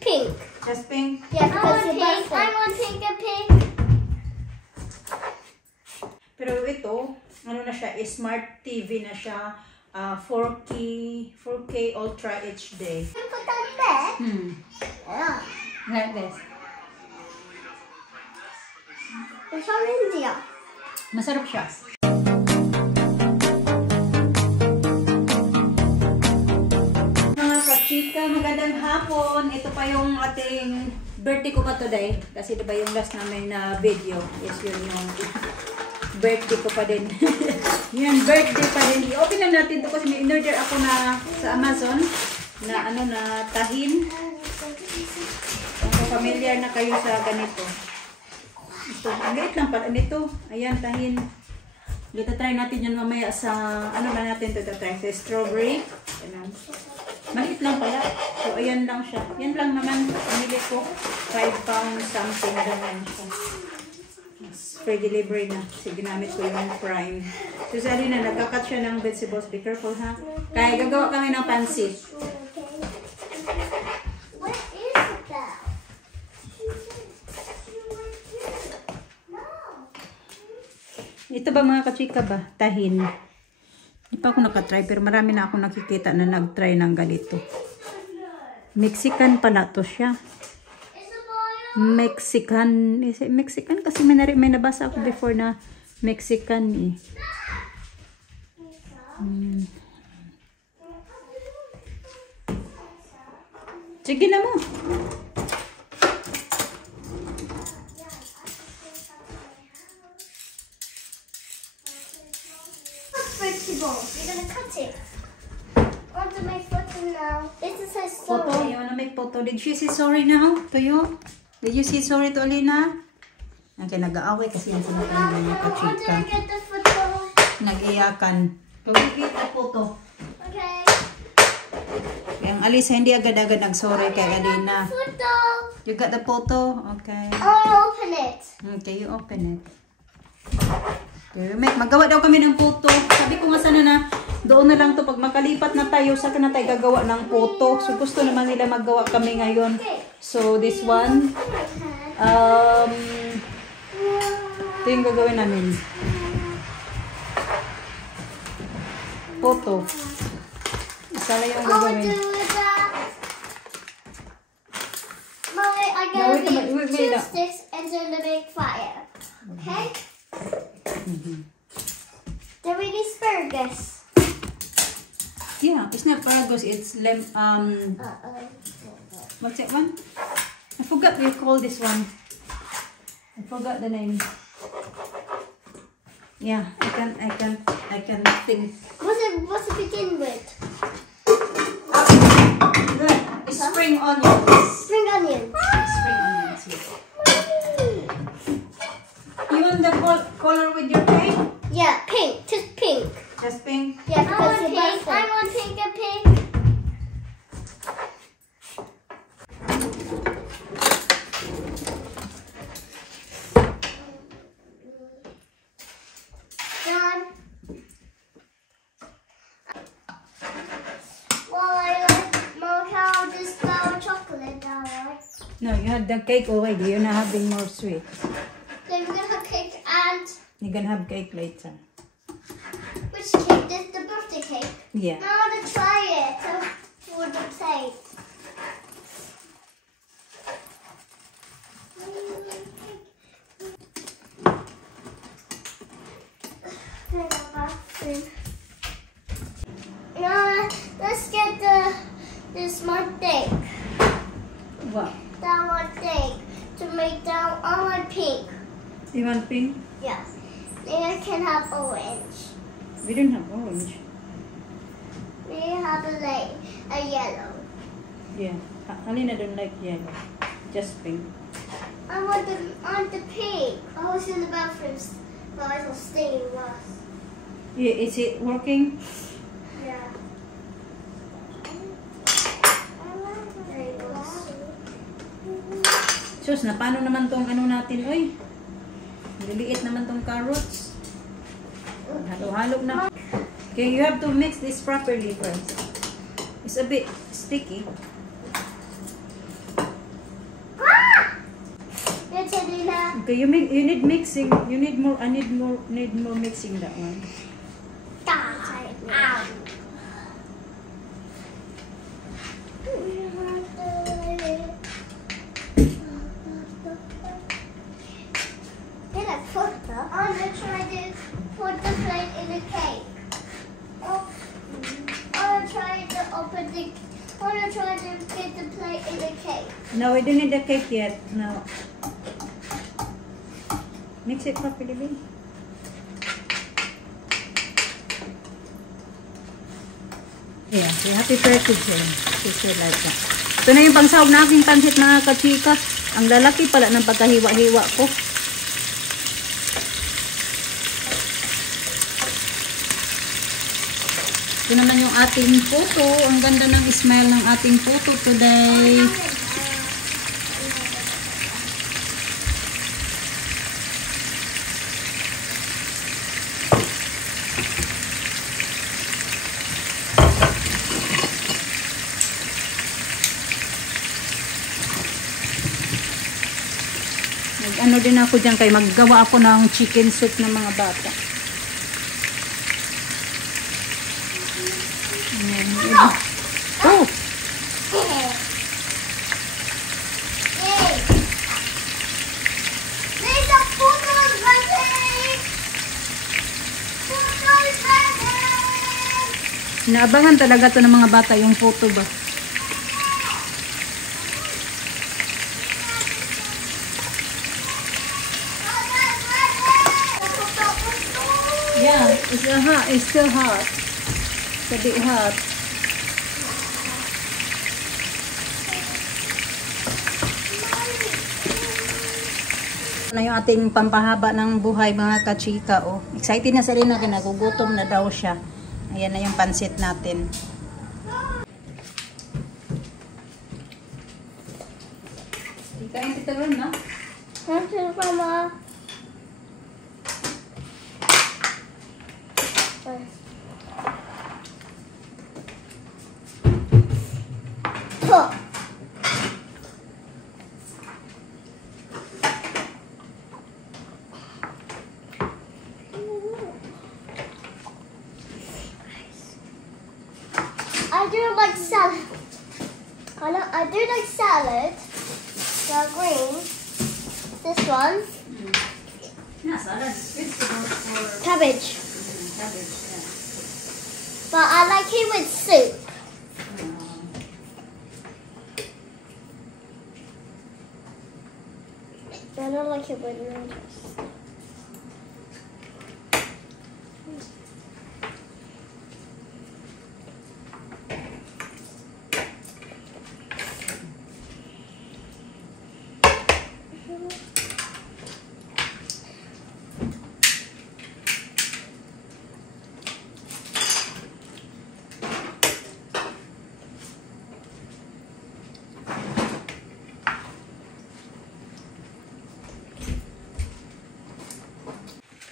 pink. Just pink? Yeah, because I want pink and pink. Pero ito, ano na siya, smart TV na siya. 4K Ultra HD. Can you put that there? Yeah. Like this. It's from India. Masarap siya. Mga kachika, magandang hapon. Ito pa yung ating birthday ko pa today. Kasi diba yung last namin na video is yun yung birthday ko pa din. Yan, birthday pa din. I-open na natin ito kasi may in-order ako na sa Amazon na ano na tahin. Kung familiar na kayo sa ganito. Ito, ang liit lang pala nito. Ayan, tahin. Dito try natin yan mamaya sa, ano ba natin ito try? Sa strawberry. Ayan. Maliit lang pala. So, ayan lang siya. Yan lang naman. Pamili ko. 5 pounds something. Ganyan siya. Free delivery na. Kasi ginamit ko yung Prime. So, sorry na. Nagkakat siya ng vegetables. Be careful, ha? Kaya gagawa kami ng pansit. What is that? Ito ba mga kachika ba? Tahin. Hindi pa ako nakatry pero marami na ako nakikita na nag-try ng ganito. Mexican pala to siya. Mexican. Is it Mexican? Kasi may nabasa ako before na Mexican eh. Sige na mo. Vegetables. You're gonna cut it. I want to make photo now. This is a Photo? story. You wanna make photo? Did she say sorry now to you? Did you say sorry to Alina? Okay, nag-aaway kasi yung sila ng mga How do kachika. I get the photo? Nag-iyakan. Kawigit ang photo. Okay. Yung Alisa hindi agad-agad nag-sorry kay Alina. Photo. You got the photo? Okay. I'll open it. Okay, you open it. Okay, magawa daw kami ng photo. Sabi ko nga sana na doon na lang to pag makalipat na tayo saka na tayo gagawa ng photo. So gusto naman nila magawa kami ngayon. So this one ito yung gagawin namin. Photo. Isa lang yung I'll gagawin. do that. Mommy, I'm No, gonna wait a minute, wait, make wait, 2 no. sticks and then the big fire. Okay? Then we need asparagus. Yeah, it's not paragus, it's what's that one? I forgot what you call this one. I forgot the name. Yeah, I can think. What's it begin with? It's spring onions. Spring onion. Spring onions, yes. You want the color with your cake? Yeah, pink. Just pink. Just pink? Yeah, because I want pink and pink. Done. Well, I'll just flour chocolate now, right? No, you had the cake already. You're not having more sweet. Then we're gonna have cake and You're gonna have cake later. which cake? This the birthday cake. Yeah. Now I want to try it for the plate. Now let's get the smart thing. What? That one thing to make that I want pink. You want pink? Yeah. Maybe I can have orange. We don't have orange. Maybe have a yellow. Yeah. Alina don't like yellow. Just pink. I want the pink. I was in the bathroom, but I was staying lost. Yeah, is it working? Yeah. There it goes. Sus, na paano naman tong ano natin, oy? Liliit naman tong carrots. Halo-halo na. Okay, you have to mix this properly first. It's a bit sticky. Okay, you need mixing. You need more. I need more mixing that one. Ow. Then I put the. I'm gonna try to put the plate in the cake. Oh, I'm gonna try to open the. I'm gonna try to get the plate in the cake. No, we don't need the cake yet. No. Mix it properly, baby. Yeah, so happy birthday, Jen. Just like that. Ito na yung pangsahog na aking pansit, mga kachika. Ang lalaki pala ng pagkahiwa-hiwa ko. Ito naman yung ating puto. Ang ganda ng smell ng ating puto today. Ano din ako dyan kay maggawa ako ng chicken soup ng mga bata. Oh! There's a photo's ready! Photo's ready! Naabangan talaga to ng mga bata yung photo ba? Yeah, it's hot. It's still hot. It's a bit hot. Na yung ating pampahaba ng buhay, mga kachika. Oh. Excited na sa rin na nagugutom na daw siya. Ayan na yung pansit natin. Kain kita ron, no? Thank you, Mama. Huh. I do like salad. I do like salad. The green. This one. Yeah, salad. Vegetables for Cabbage. cabbage. Yeah. But I like it with soup. I don't like it with noodles.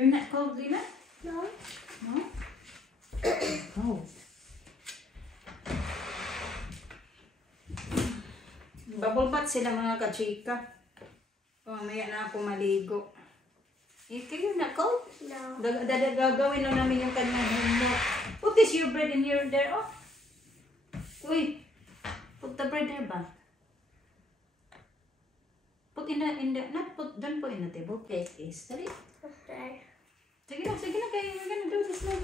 You're not cold, Lina? No? No? Oh. Bubble bath sila, mga kachika. Mamaya na ako maligo. You're not cold? No. Gagawin lang namin yung kanyang homework. Put this your bread in here there. Oh. Uy. Put the bread there ba? Put in the, not put, don't put in the table. Take this. Dali. Okay. Sige na kayo. We're gonna do this now.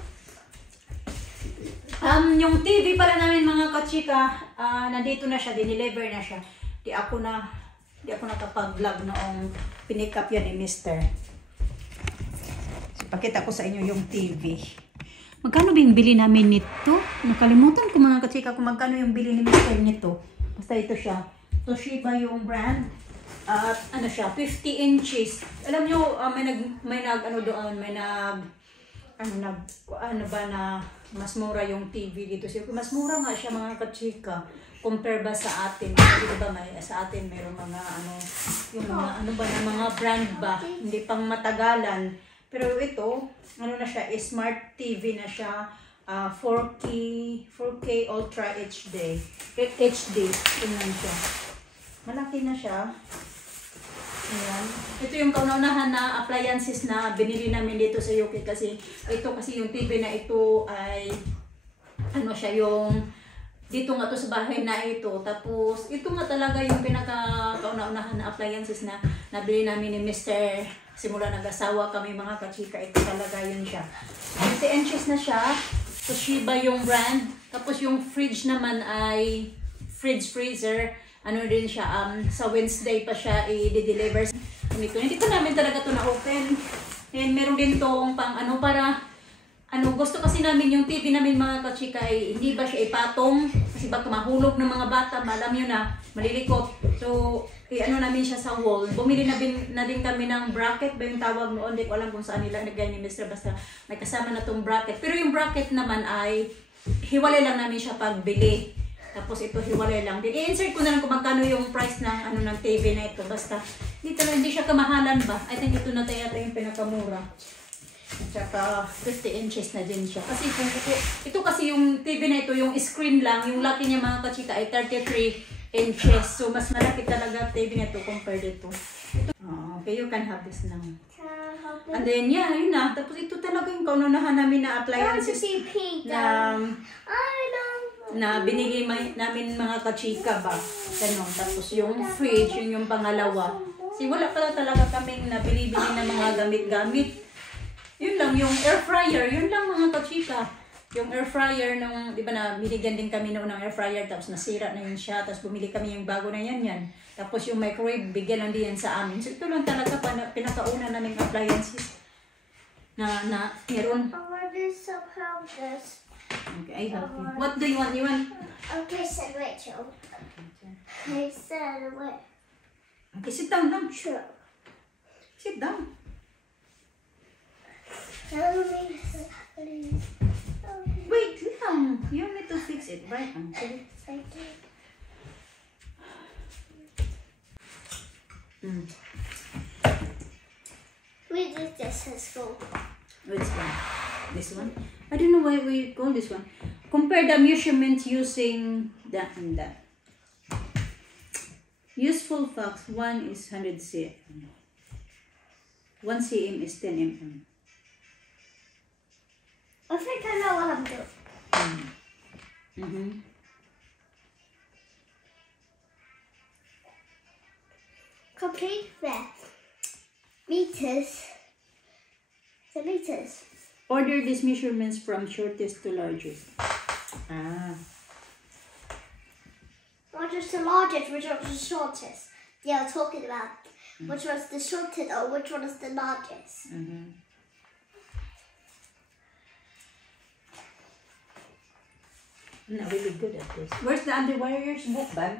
Yung TV pala namin, mga kachika, nandito na siya, dineliver na siya. Di ako nakapag-vlog noong pinick up yan ni Mr. So, pakita ko sa inyo yung TV. Magkano ba yung bili namin nito? Nakalimutan ko, mga kachika, kung magkano yung bili ni Mr. nito. Basta ito siya. Toshiba yung brand. At ano siya, 50 inches. Alam nyo, may mas mura yung TV dito. Mas mura nga siya, mga kachika. Compare ba sa atin? Kasi diba sa atin mayroong mga yung mga brand ba? Hindi pang matagalan. Pero ito, na siya, smart TV na siya. 4K Ultra HD. HD. Tingnan siya. Malaki na siya. Ayan. Ito yung kauna-unahan na appliances na binili namin dito sa UK kasi ito kasi yung TV na ito ay ano siya yung dito nga to sa bahay na ito. Tapos ito nga talaga yung pinaka-kauna-unahan na appliances na nabili namin ni Mr. Simula nag-asawa kami mga kachika. Ito talaga yun siya. 20 inches na siya. Toshiba yung brand. Tapos yung fridge naman ay fridge freezer. Ano din siya, sa Wednesday pa siya i-deliver. Hindi ko namin talaga to na-open. And meron din tong pang ano para, gusto kasi namin yung TV namin mga kachika ay hindi ba siya ipatong. Kasi baka mahulog ng mga bata, alam nyo na, malilikot. So, namin siya sa wall. Bumili na din kami ng bracket ba yung tawag noon. Hindi ko alam kung saan nila nagay ni Mr. Basta may kasama na tong bracket. Pero yung bracket naman ay, hiwalay lang namin siya pagbili. Tapos ito hiwalay lang din. I-insert ko na lang kung magkano yung price ng ng TV na ito. Basta hindi siya kamahalan ba? I think ito na tayo yung pinakamura. Tsaka 50 inches na din siya. Kasi ito kasi yung TV na ito, yung screen lang, yung laki niya mga kachika ay 33 inches. So mas malaki talaga TV na ito compared dito. Okay, you can have this now. And then yun na. Tapos ito talaga yung kaunahan namin na appliances na binili namin mga kachika ba. Ganon. Tapos yung fridge, yun yung pangalawa. Kasi wala pala talaga kaming nabili-bili na mga gamit-gamit. Yun lang, yung air fryer, yun lang mga kachika. Yung air fryer nung, di ba na, binigyan din kami noon ng air fryer, tapos nasira na yun siya, tapos bumili kami yung bago na yan. Tapos yung microwave, bigyan lang din yan sa amin. So ito lang talaga pinakauna naming appliances na meron. I want to somehow this. Okay, I help you. What do you want? You want? Okay, said Rachel. I said what? Okay, sit down now. Sure. Sit down. Wait lang. You need to fix it, right? Okay. I did. We did this at school. Which one? This one? I don't know why we call this one. Compare the measurements using that and that. Useful facts. 1 is 100 cm. 1 cm is 10 mm. I think I know what I'm doing. Complete math. Meters. The meters. Order these measurements from shortest to largest. What was the largest, which was the shortest? They are talking about which was the shortest or which one is the largest. I'm not really good at this. Where's the underwires book bag?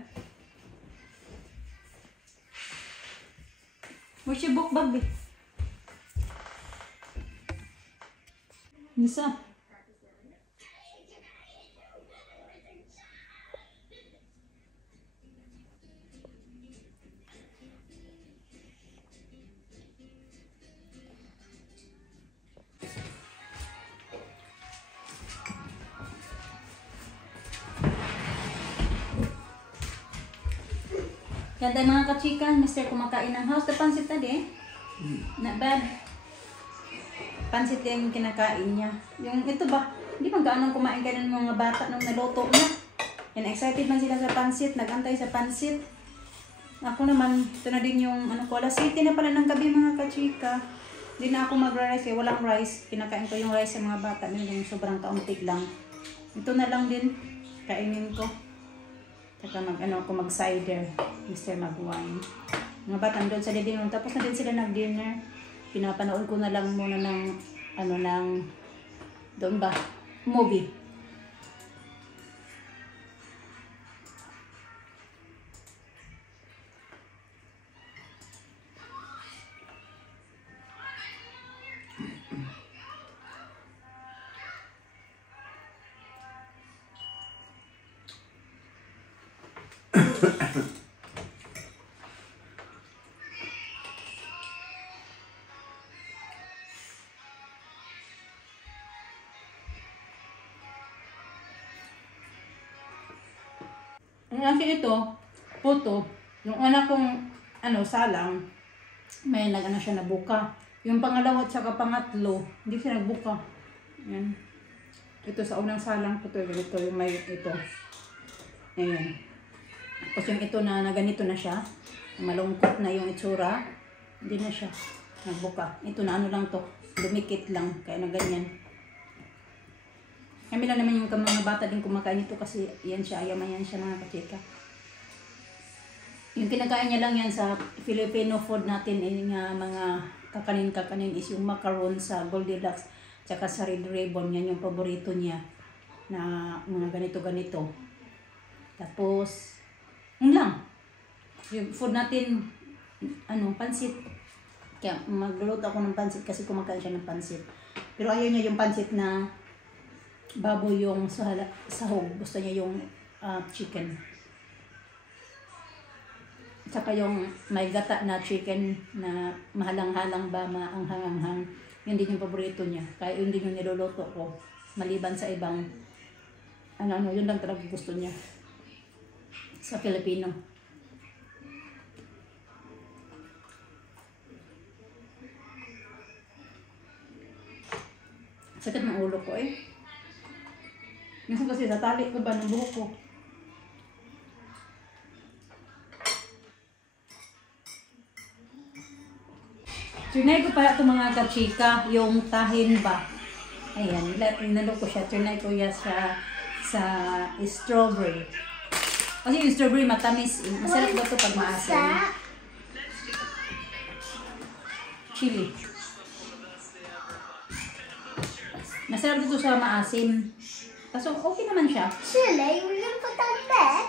Where's your book bag? Nisa? Yan tayo mga kachika, Mr. kumakain ng house. The pansit na di. Not bad. Pansit yung kinakain niya. Yung ito ba, hindi pa gaano kumain ka ng mga bata nung naluto niya. Yan, excited man sila sa pansit, nagantay sa pansit. Ako naman, ito na din yung ko, alas 7 na pala ng gabi mga kachika. Hindi na ako magra-rice, walang rice. Kinakain ko yung rice sa mga bata, yung sobrang kaunti lang. Ito na lang din, kainin ko. Saka mag-cider, Mr. mag-wine. Mga bata doon sa living room, tapos na din sila nag-dinner. Pinapanood ko na lang muna ng, doon ba? Movie. Kasi ito, puto, yung anak kong, salang, may nag-ano siya nabuka. Yung pangalawa at saka pangatlo, hindi siya nagbuka. Yan. Ito sa unang salang ko to, ito yung may ito. Ayan. Tapos yung ito na ganito na siya, malungkot na yung itsura, hindi na siya nagbuka. Ito na ano lang to, dumikit lang, kaya na ganyan. Kami lang naman yung mga bata din kumakain ito kasi yan siya, ayaman yan siya mga kachika. Yung kinakain niya lang yan sa Filipino food natin, yung mga kakanin is yung macaron sa Goldilocks, tsaka sa Red Ribbon, yan yung paborito niya na mga ganito-ganito. Tapos, yun lang. Yung food natin, pansit. Kaya magluluto ako ng pansit kasi kumakain siya ng pansit. Pero ayaw niya yung pansit na baboy yung sahog. Gusto niya yung chicken. Tsaka yung may gata na chicken na mahalang-halang ba, maanghang-anghang. Yun din yung paborito niya. Kaya yun din yung niluluto ko. Maliban sa ibang, yun lang talaga gusto niya. Sa Filipino. Sakit ng ulo ko eh. Minsan kasi sa tali ko ba ng buhok ko. Trinay ko pala itong mga kachika, yung tahin ba. Ayan, inalo ko siya. Trinay ko yan sa strawberry. Kasi yung strawberry matamis. Masarap ba ito pag maasim? Chili. Masarap dito sa maasim. Kaso okay naman siya. Chili? We're gonna put that there?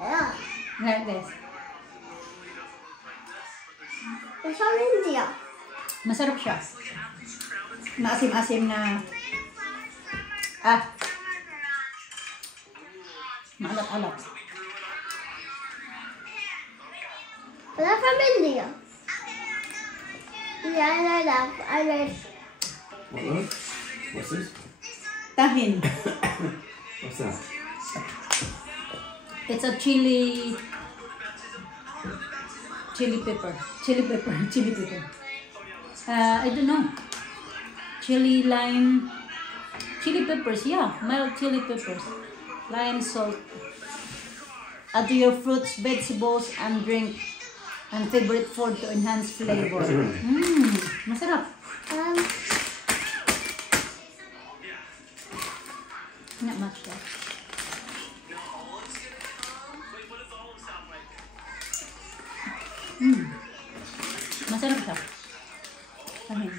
Yeah. Like this. It's from India. Masarap siya. Maasim-asim na... maalat-alat. Is that from India? Yeah, I know that. I read. What's this? Tahin. What's that? It's a chili pepper. I don't know. Chili, lime, chili peppers, yeah, mild chili peppers. Lime, salt. Add to your fruits, vegetables, and drink. And favorite food to enhance flavor. Masarap. Not much though. Masarap siya. Tahin.